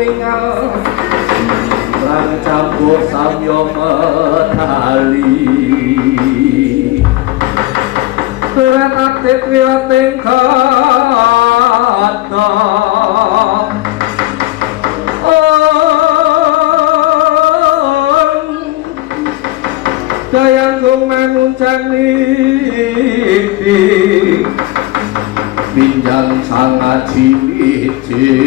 kuningal Rang campur samyo medali Terat triwating kata Dayanggung manguncang niti Pinjang sangat cilicin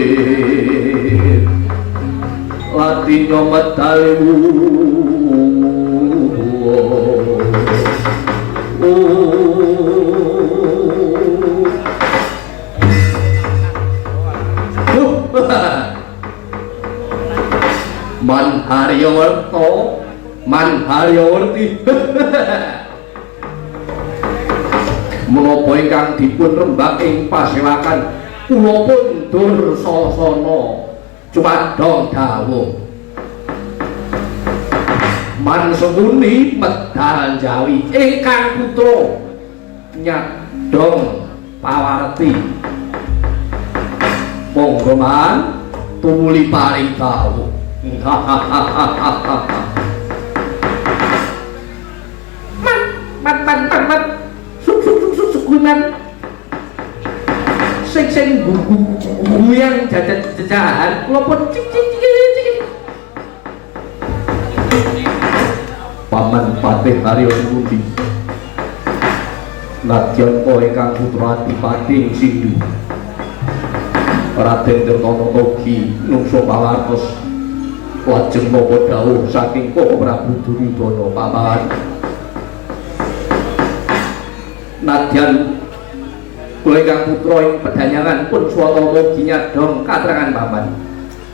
Latinya medalmu Man Haryawarta Man Haryawarti menapa ingkang dipun rembak ing pasewakan kula pun Dursasana cumadong dawuh Man Senguni medal Jawi ingkang putra Nyadong Pawarti monggo man tumuli paring dawuh mat sukunan sing guyang jajahan kula pun Paman Patih Haryo Senguni nadyan kowe kang putra Adipati Sindhu Raden Tirtana Togi nungso pawartos lajeng napa dawuh saking Koko Prabu Duryudana paman nadyan kula ingkang putra ing pedanyangan pun swata mugi nyadong katrangan paman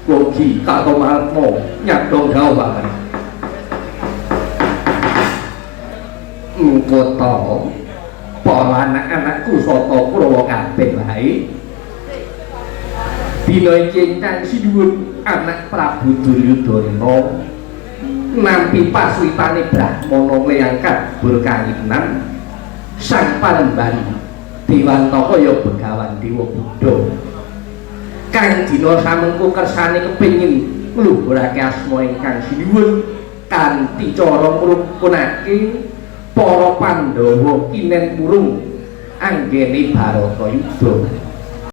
mugi katomarma nyadong dawuh paman kota para anak-anakku sata Kurawa kabeh wae dina iki ingkang sinuwun anak Prabu Duryudana nampi paswitane Brahmana nglayangkat berkanginan sang parembani Dewantaka ya Begawan Dewa Buddha kang dina samengko kersane kepengin ngluhurake asma ingkang sinuwun kanthi cara ngrukunake para Pandhawa kinen purung anggene Baratayuda